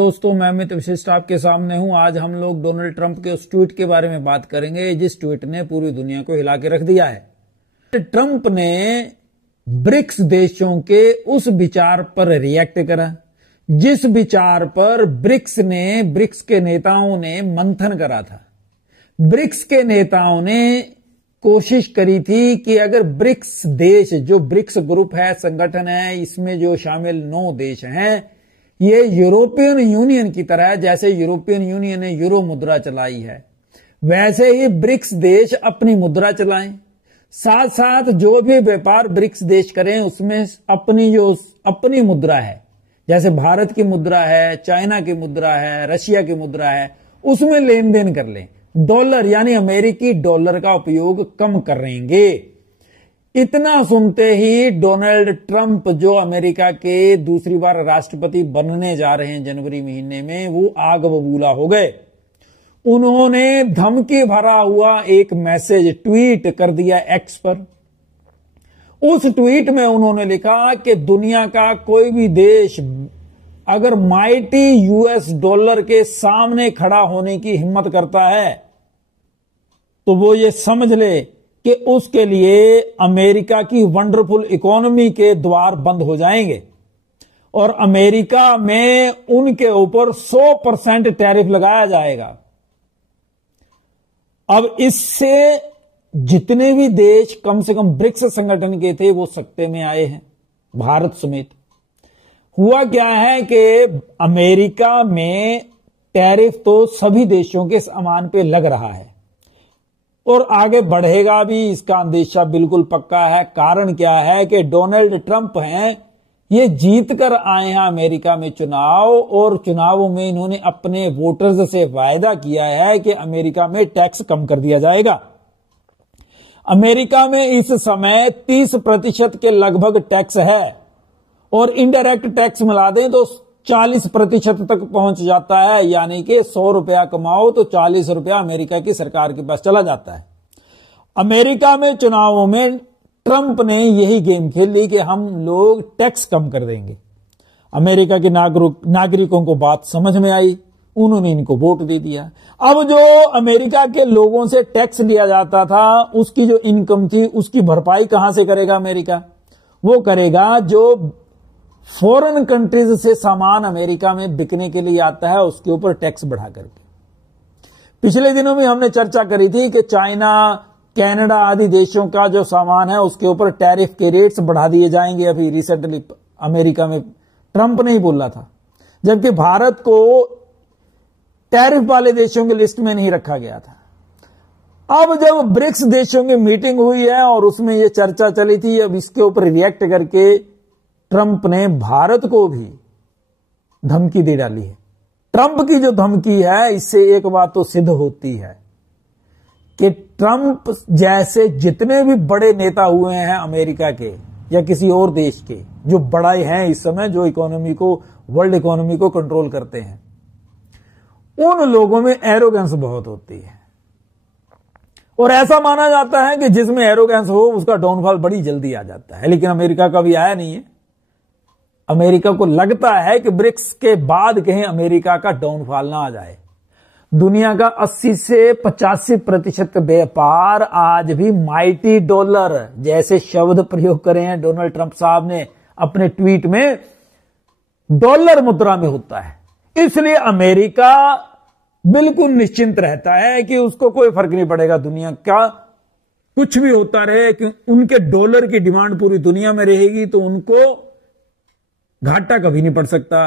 दोस्तों, मैं अमित विशिष्ट आपके सामने हूं। आज हम लोग डोनाल्ड ट्रंप के उस ट्वीट के बारे में बात करेंगे जिस ट्वीट ने पूरी दुनिया को हिला के रख दिया है। ट्रंप ने ब्रिक्स देशों के उस विचार पर रिएक्ट करा जिस विचार पर ब्रिक्स के नेताओं ने मंथन करा था। ब्रिक्स के नेताओं ने कोशिश करी थी कि अगर ब्रिक्स देश, जो ब्रिक्स ग्रुप है, संगठन है, इसमें जो शामिल 9 देश हैं, ये यूरोपियन यूनियन की तरह है। जैसे यूरोपियन यूनियन ने यूरो मुद्रा चलाई है, वैसे ही ब्रिक्स देश अपनी मुद्रा चलाएं। साथ साथ जो भी व्यापार ब्रिक्स देश करें उसमें अपनी मुद्रा है, जैसे भारत की मुद्रा है, चाइना की मुद्रा है, रशिया की मुद्रा है, उसमें लेन देन कर लें। डॉलर यानी अमेरिकी डॉलर का उपयोग कम करेंगे। इतना सुनते ही डोनाल्ड ट्रंप, जो अमेरिका के दूसरी बार राष्ट्रपति बनने जा रहे हैं जनवरी महीने में, वो आग बबूला हो गए। उन्होंने धमकी भरा हुआ एक मैसेज ट्वीट कर दिया एक्स पर। उस ट्वीट में उन्होंने लिखा कि दुनिया का कोई भी देश अगर माइटी यूएस डॉलर के सामने खड़ा होने की हिम्मत करता है तो वो ये समझ ले कि उसके लिए अमेरिका की वंडरफुल इकोनॉमी के द्वार बंद हो जाएंगे और अमेरिका में उनके ऊपर 100% टैरिफ लगाया जाएगा। अब इससे जितने भी देश कम से कम ब्रिक्स संगठन के थे वो सकते में आए हैं, भारत समेत। हुआ क्या है कि अमेरिका में टैरिफ तो सभी देशों के सामान पे लग रहा है और आगे बढ़ेगा भी, इसका अंदेशा बिल्कुल पक्का है। कारण क्या है कि डोनाल्ड ट्रंप हैं, ये जीत कर आए हैं अमेरिका में चुनाव, और चुनावों में इन्होंने अपने वोटर्स से वायदा किया है कि अमेरिका में टैक्स कम कर दिया जाएगा। अमेरिका में इस समय 30% के लगभग टैक्स है और इनडायरेक्ट टैक्स मिला दें तो 40% तक पहुंच जाता है। यानी कि 100 रुपया कमाओ तो 40 रुपया अमेरिका की सरकार के पास चला जाता है। अमेरिका में चुनावों में ट्रंप ने यही गेम खेल ली कि हम लोग टैक्स कम कर देंगे। अमेरिका के नागरिकों को बात समझ में आई, उन्होंने इनको वोट दे दिया। अब जो अमेरिका के लोगों से टैक्स लिया जाता था, उसकी जो इनकम थी उसकी भरपाई कहां से करेगा अमेरिका? वो करेगा जो फॉरेन कंट्रीज से सामान अमेरिका में बिकने के लिए आता है उसके ऊपर टैक्स बढ़ा करके। पिछले दिनों में हमने चर्चा करी थी कि चाइना, कनाडा आदि देशों का जो सामान है उसके ऊपर टैरिफ के रेट्स बढ़ा दिए जाएंगे। अभी रिसेंटली अमेरिका में ट्रंप ने ही बोला था, जबकि भारत को टैरिफ वाले देशों की लिस्ट में नहीं रखा गया था। अब जब ब्रिक्स देशों की मीटिंग हुई है और उसमें यह चर्चा चली थी, अब इसके ऊपर रिएक्ट करके ट्रंप ने भारत को भी धमकी दे डाली है। ट्रंप की जो धमकी है, इससे एक बात तो सिद्ध होती है कि ट्रंप जैसे जितने भी बड़े नेता हुए हैं अमेरिका के या किसी और देश के, जो बड़े हैं इस समय, जो इकोनॉमी को, वर्ल्ड इकोनॉमी को कंट्रोल करते हैं, उन लोगों में एरोगेंस बहुत होती है और ऐसा माना जाता है कि जिसमें एरोगेंस हो उसका डाउनफॉल बड़ी जल्दी आ जाता है। लेकिन अमेरिका का भी आया नहीं है। अमेरिका को लगता है कि ब्रिक्स के बाद कहीं अमेरिका का डाउनफॉल ना आ जाए। दुनिया का 80 से 85% व्यापार आज भी माइटी डॉलर जैसे शब्द प्रयोग करे हैं डोनाल्ड ट्रंप साहब ने अपने ट्वीट में, डॉलर मुद्रा में होता है। इसलिए अमेरिका बिल्कुल निश्चिंत रहता है कि उसको कोई फर्क नहीं पड़ेगा, दुनिया का कुछ भी होता रहे, कि उनके डॉलर की डिमांड पूरी दुनिया में रहेगी तो उनको घाटा कभी नहीं पड़ सकता।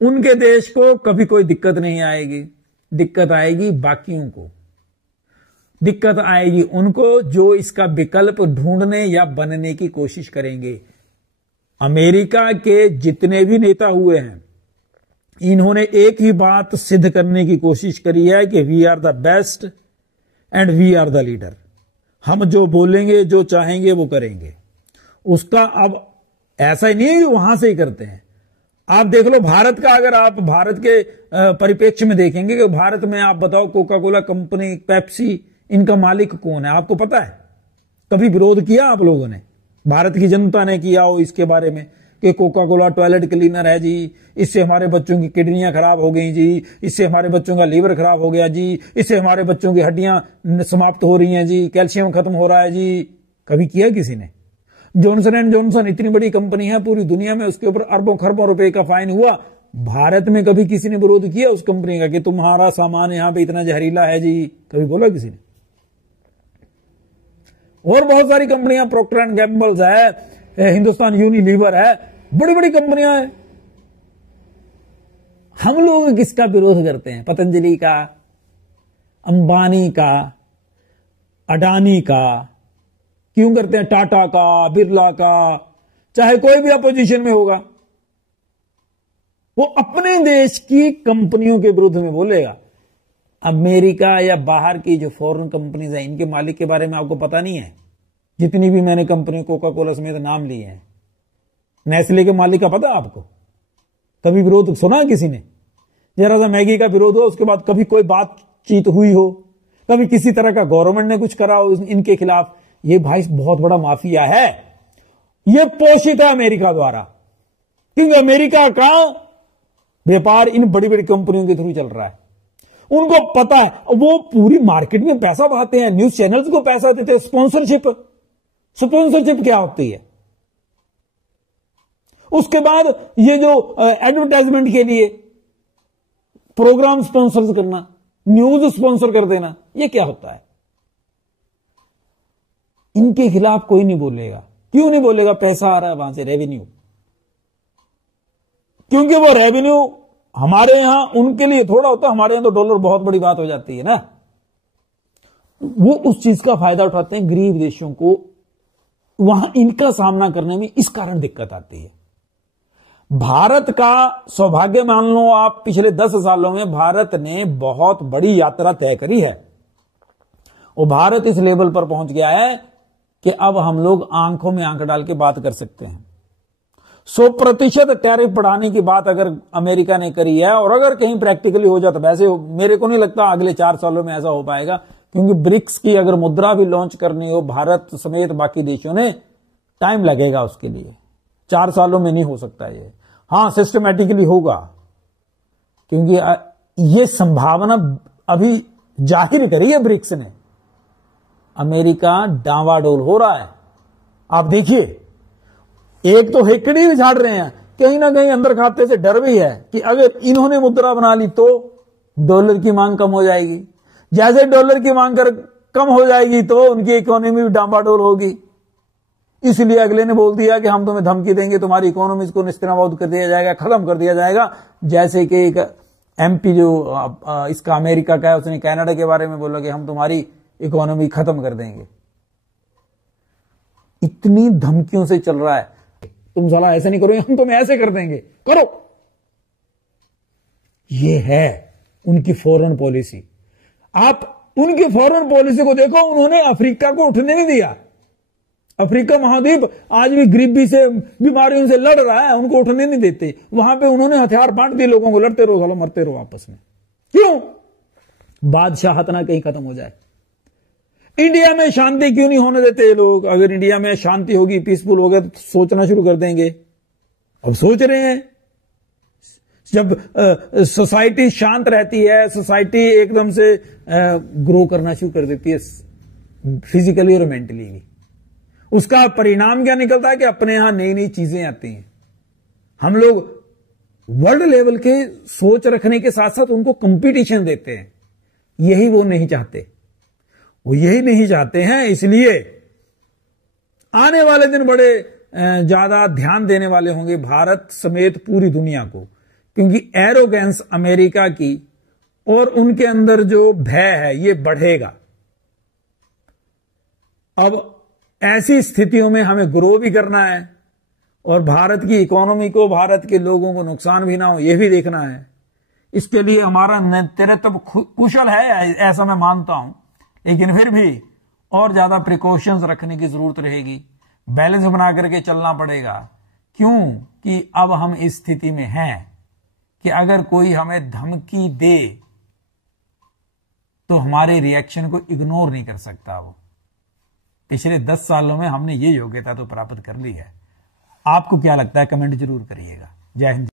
उनके देश को कभी कोई दिक्कत नहीं आएगी। दिक्कत आएगी बाकियों को, दिक्कत आएगी उनको जो इसका विकल्प ढूंढने या बनने की कोशिश करेंगे। अमेरिका के जितने भी नेता हुए हैं, इन्होंने एक ही बात सिद्ध करने की कोशिश करी है कि we are the best and we are the leader. हम जो बोलेंगे, जो चाहेंगे वो करेंगे। उसका अब ऐसा ही नहीं है कि वहां से ही करते हैं। आप देख लो भारत का, अगर आप भारत के परिप्रेक्ष्य में देखेंगे कि भारत में आप बताओ कोका कोला कंपनी, पेप्सी, इनका मालिक कौन है? आपको पता है? कभी विरोध किया आप लोगों ने? भारत की जनता ने किया हो इसके बारे में कि कोका कोला टॉयलेट क्लीनर है जी, इससे हमारे बच्चों की किडनियां खराब हो गई जी, इससे हमारे बच्चों का लीवर खराब हो गया जी, इससे हमारे बच्चों की हड्डियां समाप्त हो रही हैं जी, कैल्शियम खत्म हो रहा है जी। कभी किया किसी ने? जॉनसन एंड जॉनसन इतनी बड़ी कंपनी है पूरी दुनिया में, उसके ऊपर अरबों खरबों रुपए का फाइन हुआ। भारत में कभी किसी ने विरोध किया उस कंपनी का कि तुम्हारा सामान यहां पे इतना जहरीला है जी? कभी बोला किसी ने? और बहुत सारी कंपनियां, प्रोक्टर एंड गैम्बल्स है, हिंदुस्तान यूनिलीवर है, बड़ी बड़ी कंपनियां हैं। हम लोग किसका विरोध करते हैं? पतंजलि का, अंबानी का, अडानी का क्यों करते हैं? टाटा का, बिरला का, चाहे कोई भी अपोजिशन में होगा, वो अपने देश की कंपनियों के विरुद्ध में बोलेगा। अमेरिका या बाहर की जो फॉरेन कंपनीज हैं, इनके मालिक के बारे में आपको पता नहीं है? जितनी भी मैंने कंपनी कोका कोला समेत नाम लिए हैं, नेस्ले के मालिक का पता आपको? कभी विरोध सुना किसी ने? जरा सा मैगी का विरोध हो, उसके बाद कभी कोई बातचीत हुई हो, कभी किसी तरह का गवर्नमेंट ने कुछ करा हो इनके खिलाफ? ये भाई बहुत बड़ा माफिया है, ये पोषित है अमेरिका द्वारा, क्योंकि अमेरिका का व्यापार इन बड़ी बड़ी कंपनियों के थ्रू चल रहा है। उनको पता है, वो पूरी मार्केट में पैसा बहाते हैं, न्यूज चैनल्स को पैसा देते हैं। स्पॉन्सरशिप क्या होती है? उसके बाद ये जो एडवर्टाइजमेंट के लिए प्रोग्राम स्पॉन्सर करना, न्यूज स्पॉन्सर कर देना, ये क्या होता है? इनके खिलाफ कोई नहीं बोलेगा। क्यों नहीं बोलेगा? पैसा आ रहा है वहां से, रेवेन्यू। क्योंकि वो रेवेन्यू हमारे यहां उनके लिए थोड़ा होता है, हमारे यहां तो डॉलर बहुत बड़ी बात हो जाती है ना। वो उस चीज का फायदा उठाते हैं। गरीब देशों को वहां इनका सामना करने में इस कारण दिक्कत आती है। भारत का सौभाग्य मान लो आप, पिछले 10 सालों में भारत ने बहुत बड़ी यात्रा तय करी है और भारत इस लेवल पर पहुंच गया है कि अब हम लोग आंखों में आंख डाल के बात कर सकते हैं। 100% टैरिफ बढ़ाने की बात अगर अमेरिका ने करी है, और अगर कहीं प्रैक्टिकली हो जाता, वैसे मेरे को नहीं लगता अगले 4 सालों में ऐसा हो पाएगा, क्योंकि ब्रिक्स की अगर मुद्रा भी लॉन्च करनी हो भारत समेत बाकी देशों ने, टाइम लगेगा उसके लिए। 4 सालों में नहीं हो सकता ये। हां, सिस्टमैटिकली होगा, क्योंकि ये संभावना अभी जाहिर करी है ब्रिक्स ने। अमेरिका डावाडोल हो रहा है। आप देखिए, एक तो हेकड़ी भी झाड़ रहे हैं, कहीं ना कहीं अंदर खाते से डर भी है कि अगर इन्होंने मुद्रा बना ली तो डॉलर की मांग कम हो जाएगी। जैसे डॉलर की मांग कम हो जाएगी तो उनकी इकोनॉमी भी डावाडोल होगी। इसलिए अगले ने बोल दिया कि हम तुम्हें धमकी देंगे, तुम्हारी इकोनॉमी को निस्तेनाबूद कर दिया जाएगा, खत्म कर दिया जाएगा। जैसे कि एक एमपी जो इसका अमेरिका का है, उसने कनाडा के बारे में बोला कि हम तुम्हारी इकोनॉमी खत्म कर देंगे। इतनी धमकियों से चल रहा है, तुम साला ऐसे नहीं करो, हम तुम्हें ऐसे कर देंगे, करो। ये है उनकी फॉरेन पॉलिसी। आप उनकी फॉरेन पॉलिसी को देखो, उन्होंने अफ्रीका को उठने नहीं दिया। अफ्रीका महाद्वीप आज भी गरीबी से, बीमारियों से लड़ रहा है, उनको उठने नहीं देते। वहां पे उन्होंने हथियार बांट दिए लोगों को, लड़ते रहो सालो, मरते रहो आपस में। क्यों? बादशाहत ना कहीं खत्म हो जाए। इंडिया में शांति क्यों नहीं होने देते ये लोग? अगर इंडिया में शांति होगी, पीसफुल होगा, तो सोचना शुरू कर देंगे। अब सोच रहे हैं। जब सोसाइटी शांत रहती है, सोसाइटी एकदम से ग्रो करना शुरू कर देती है, फिजिकली और मेंटली भी। उसका परिणाम क्या निकलता है कि अपने यहां नई नई चीजें आती हैं। हम लोग वर्ल्ड लेवल के सोच रखने के साथ साथ उनको कंपटीशन देते हैं। यही वो नहीं चाहते, वो यही नहीं चाहते हैं। इसलिए आने वाले दिन बड़े ज्यादा ध्यान देने वाले होंगे भारत समेत पूरी दुनिया को, क्योंकि एरोगेंस अमेरिका की और उनके अंदर जो भय है ये बढ़ेगा। अब ऐसी स्थितियों में हमें ग्रो भी करना है और भारत की इकोनॉमी को, भारत के लोगों को नुकसान भी ना हो, यह भी देखना है। इसके लिए हमारा नेतृत्व कुशल है, ऐसा मैं मानता हूं, लेकिन फिर भी और ज्यादा प्रिकॉशंस रखने की जरूरत रहेगी। बैलेंस बना करके चलना पड़ेगा। क्यों? कि अब हम इस स्थिति में हैं कि अगर कोई हमें धमकी दे तो हमारे रिएक्शन को इग्नोर नहीं कर सकता वो। पिछले 10 सालों में हमने ये योग्यता तो प्राप्त कर ली है। आपको क्या लगता है कमेंट जरूर करिएगा। जय हिंद।